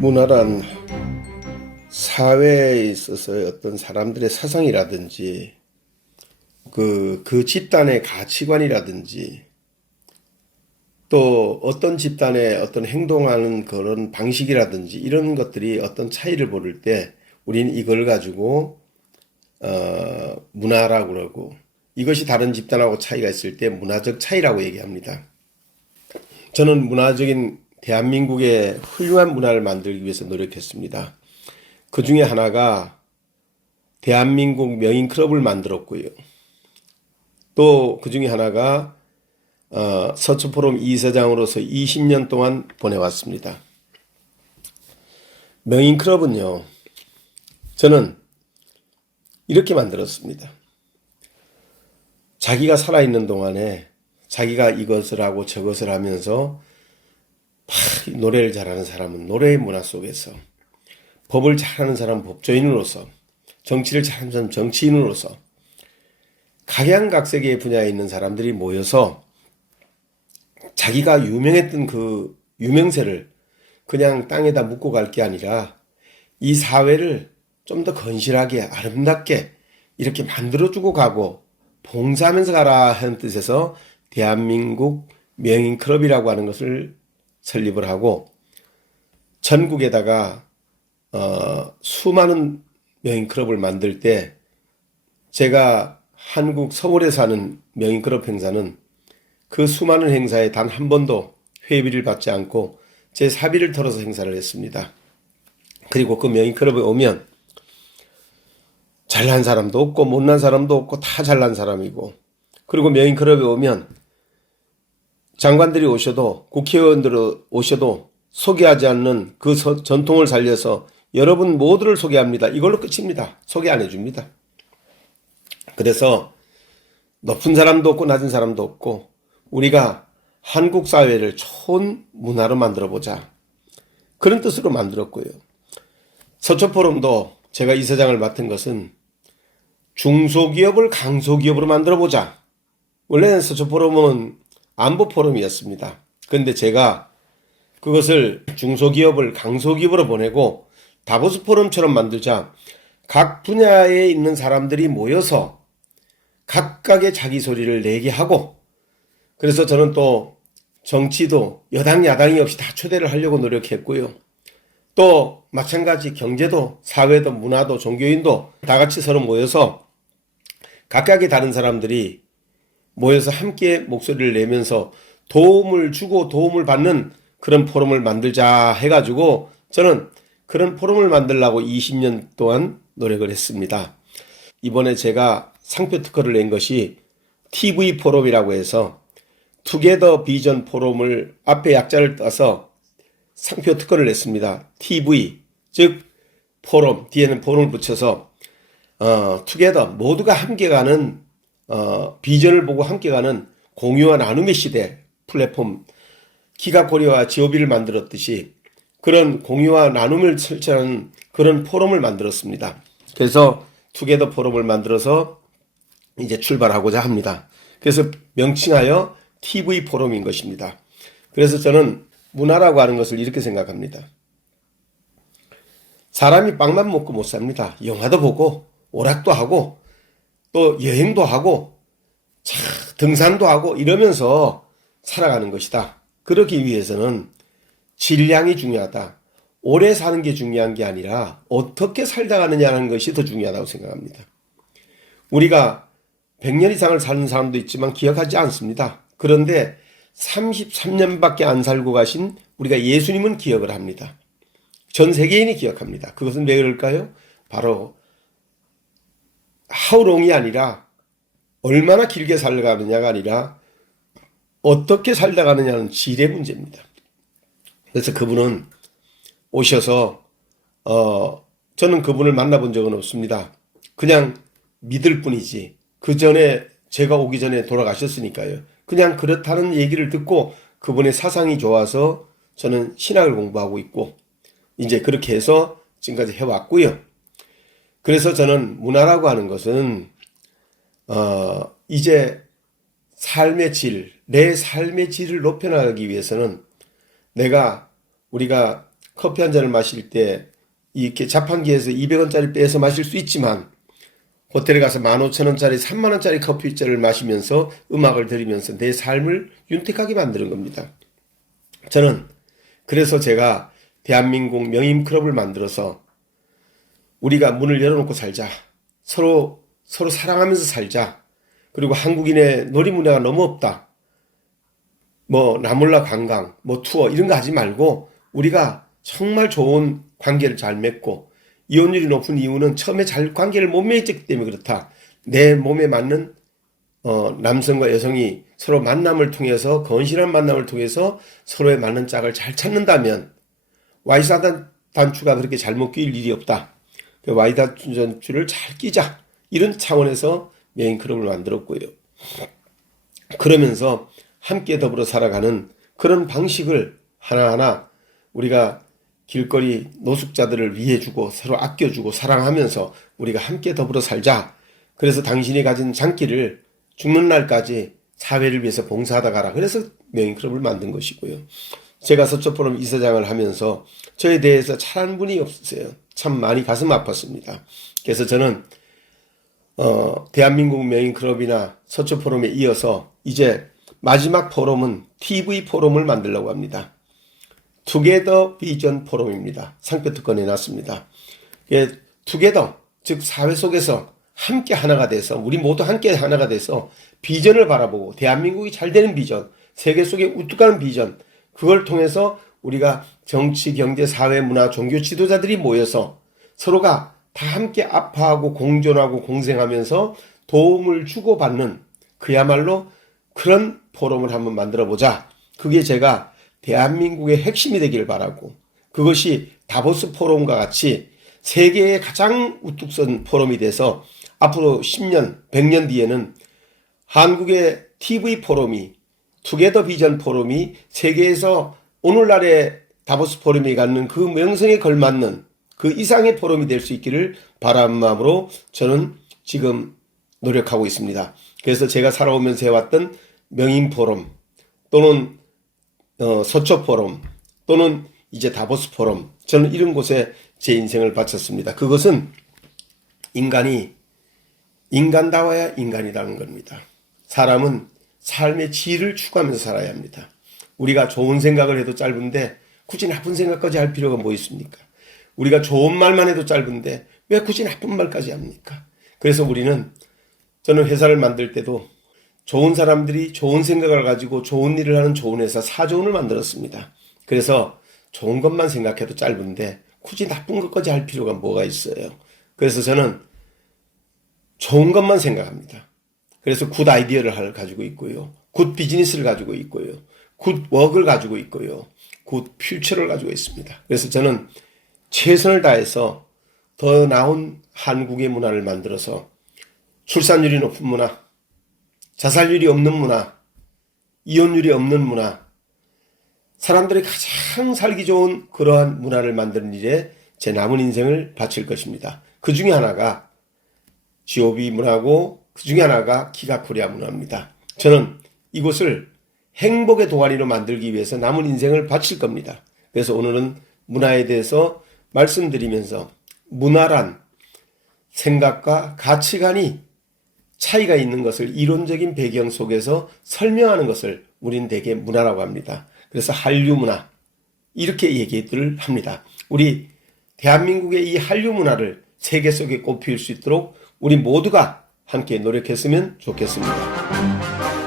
문화란 사회에 있어서의 어떤 사람들의 사상이라든지 그 집단의 가치관이라든지 또 어떤 집단의 어떤 행동하는 그런 방식이라든지 이런 것들이 어떤 차이를 보일 때 우리는 이걸 가지고 문화라고 그러고, 이것이 다른 집단하고 차이가 있을 때 문화적 차이라고 얘기합니다. 저는 문화적인 대한민국의 훌륭한 문화를 만들기 위해서 노력했습니다. 그 중에 하나가 대한민국 명인클럽을 만들었고요. 또 그 중에 하나가 서초포럼 이사장으로서 20년 동안 보내왔습니다. 명인클럽은요, 저는 이렇게 만들었습니다. 자기가 살아있는 동안에 자기가 이것을 하고 저것을 하면서 노래를 잘하는 사람은 노래의 문화 속에서, 법을 잘하는 사람은 법조인으로서, 정치를 잘하는 사람은 정치인으로서 각양각색의 분야에 있는 사람들이 모여서 자기가 유명했던 그 유명세를 그냥 땅에다 묻고 갈 게 아니라 이 사회를 좀 더 건실하게 아름답게 이렇게 만들어주고 가고 봉사하면서 가라 하는 뜻에서 대한민국 명인클럽이라고 하는 것을 설립을 하고, 전국에다가 수많은 명인클럽을 만들 때 제가 한국 서울에서 하는 명인클럽 행사는 그 수많은 행사에 단 한 번도 회비를 받지 않고 제 사비를 털어서 행사를 했습니다. 그리고 그 명인클럽에 오면 잘난 사람도 없고 못난 사람도 없고 다 잘난 사람이고, 그리고 명인클럽에 오면 장관들이 오셔도 국회의원들이 오셔도 소개하지 않는 그 전통을 살려서 여러분 모두를 소개합니다. 이걸로 끝입니다. 소개 안 해줍니다. 그래서 높은 사람도 없고 낮은 사람도 없고 우리가 한국 사회를 좋은 문화로 만들어보자, 그런 뜻으로 만들었고요. 서초포럼도 제가 이사장을 맡은 것은 중소기업을 강소기업으로 만들어보자. 원래는 서초포럼은 안보포럼이었습니다. 그런데 제가 그것을 중소기업을 강소기업으로 보내고 다보스 포럼처럼 만들자. 각 분야에 있는 사람들이 모여서 각각의 자기 소리를 내게 하고, 그래서 저는 또 정치도 여당 야당이 없이 다 초대를 하려고 노력했고요. 또 마찬가지 경제도 사회도 문화도 종교인도 다 같이 서로 모여서 각각의 다른 사람들이 모여서 함께 목소리를 내면서 도움을 주고 도움을 받는 그런 포럼을 만들자 해가지고 저는 그런 포럼을 만들려고 20년 동안 노력을 했습니다. 이번에 제가 상표 특허를 낸 것이 TV 포럼이라고 해서 투게더 비전 포럼을 앞에 약자를 따서 상표 특허를 냈습니다. TV, 즉 포럼, 뒤에는 포럼을 붙여서 투게더, 모두가 함께 가는 비전을 보고 함께 가는 공유와 나눔의 시대 플랫폼, 기가코리아와 지오비를 만들었듯이 그런 공유와 나눔을 설치하는 그런 포럼을 만들었습니다. 그래서 투게더 포럼을 만들어서 이제 출발하고자 합니다. 그래서 명칭하여 TV 포럼인 것입니다. 그래서 저는 문화라고 하는 것을 이렇게 생각합니다. 사람이 빵만 먹고 못 삽니다. 영화도 보고 오락도 하고 또 여행도 하고 등산도 하고 이러면서 살아가는 것이다. 그러기 위해서는 질량이 중요하다. 오래 사는 게 중요한 게 아니라 어떻게 살다 가느냐는 것이 더 중요하다고 생각합니다. 우리가 100년 이상을 사는 사람도 있지만 기억하지 않습니다. 그런데 33년밖에 안 살고 가신 우리가 예수님은 기억을 합니다. 전 세계인이 기억합니다. 그것은 왜 그럴까요? 바로 how long이 아니라 얼마나 길게 살아가느냐가 아니라 어떻게 살다 가느냐는 질의 문제입니다. 그래서 그분은 오셔서 저는 그분을 만나본 적은 없습니다. 그냥 믿을 뿐이지. 그 전에 제가 오기 전에 돌아가셨으니까요. 그냥 그렇다는 얘기를 듣고 그분의 사상이 좋아서 저는 신학을 공부하고 있고 이제 그렇게 해서 지금까지 해왔고요. 그래서 저는 문화라고 하는 것은 이제 삶의 질, 내 삶의 질을 높여나가기 위해서는 우리가 커피 한 잔을 마실 때 이렇게 자판기에서 200원짜리 빼서 마실 수 있지만 호텔에 가서 15,000원짜리, 30,000원짜리 커피잔을 마시면서 음악을 들으면서 내 삶을 윤택하게 만드는 겁니다. 저는 그래서 제가 대한민국 명인클럽을 만들어서 우리가 문을 열어놓고 살자. 서로 사랑하면서 살자. 그리고 한국인의 놀이문화가 너무 없다. 뭐 나몰라 관광, 뭐 투어 이런 거 하지 말고 우리가 정말 좋은 관계를 잘 맺고 이혼율이 높은 이유는 처음에 잘 관계를 못 맺었기 때문에 그렇다. 내 몸에 맞는 남성과 여성이 서로 만남을 통해서 건실한 만남을 통해서 서로의 맞는 짝을 잘 찾는다면 Y사 단추가 그렇게 잘못 끼일 일이 없다. 그 Y사 단추를 잘 끼자. 이런 차원에서 명인클럽을 만들었고요. 그러면서 함께 더불어 살아가는 그런 방식을 하나하나 우리가 길거리 노숙자들을 위해주고 서로 아껴주고 사랑하면서 우리가 함께 더불어 살자. 그래서 당신이 가진 장기를 죽는 날까지 사회를 위해서 봉사하다 가라. 그래서 명인클럽을 만든 것이고요. 제가 서초포럼 이사장을 하면서 저에 대해서 잘하는 분이 없으세요. 참 많이 가슴 아팠습니다. 그래서 저는 대한민국 명인클럽이나 서초포럼에 이어서 이제 마지막 포럼은 TV 포럼을 만들려고 합니다. 투게더 비전 포럼입니다. 상표특허 내놨습니다. 투게더, 즉 사회 속에서 함께 하나가 돼서 우리 모두 함께 하나가 돼서 비전을 바라보고 대한민국이 잘 되는 비전, 세계 속에 우뚝하는 비전, 그걸 통해서 우리가 정치, 경제, 사회, 문화, 종교 지도자들이 모여서 서로가 다 함께 아파하고 공존하고 공생하면서 도움을 주고받는 그야말로 그런 포럼을 한번 만들어보자. 그게 제가 대한민국의 핵심이 되길 바라고 그것이 다보스 포럼과 같이 세계의 가장 우뚝 선 포럼이 돼서 앞으로 10년, 100년 뒤에는 한국의 TV 포럼이 투게더 비전 포럼이 세계에서 오늘날의 다보스 포럼이 갖는 그 명성에 걸맞는 그 이상의 포럼이 될 수 있기를 바라는 마음으로 저는 지금 노력하고 있습니다. 그래서 제가 살아오면서 해왔던 명인 포럼 또는 서초 포럼 또는 이제 다보스 포럼 저는 이런 곳에 제 인생을 바쳤습니다. 그것은 인간이 인간다워야 인간이라는 겁니다. 사람은 삶의 질을 추구하면서 살아야 합니다. 우리가 좋은 생각을 해도 짧은데 굳이 나쁜 생각까지 할 필요가 뭐 있습니까? 우리가 좋은 말만 해도 짧은데 왜 굳이 나쁜 말까지 합니까? 그래서 저는 회사를 만들 때도 좋은 사람들이 좋은 생각을 가지고 좋은 일을 하는 좋은 회사 사조원을 만들었습니다. 그래서 좋은 것만 생각해도 짧은데 굳이 나쁜 것까지 할 필요가 뭐가 있어요. 그래서 저는 좋은 것만 생각합니다. 그래서 굿 아이디어를 가지고 있고요. 굿 비즈니스를 가지고 있고요. 굿 워크를 가지고 있고요. 굿 퓨처를 가지고 있습니다. 그래서 저는 최선을 다해서 더 나은 한국의 문화를 만들어서 출산율이 높은 문화, 자살률이 없는 문화, 이혼율이 없는 문화, 사람들이 가장 살기 좋은 그러한 문화를 만드는 일에 제 남은 인생을 바칠 것입니다. 그 중에 하나가 GOV 문화고 그 중에 하나가 기가코리아 문화입니다. 저는 이곳을 행복의 동아리로 만들기 위해서 남은 인생을 바칠 겁니다. 그래서 오늘은 문화에 대해서 말씀드리면서 문화란 생각과 가치관이 차이가 있는 것을 이론적인 배경 속에서 설명하는 것을 우린 대개 문화라고 합니다. 그래서 한류 문화 이렇게 얘기를 합니다. 우리 대한민국의 이 한류 문화를 세계 속에 꽃피울 수 있도록 우리 모두가 함께 노력했으면 좋겠습니다.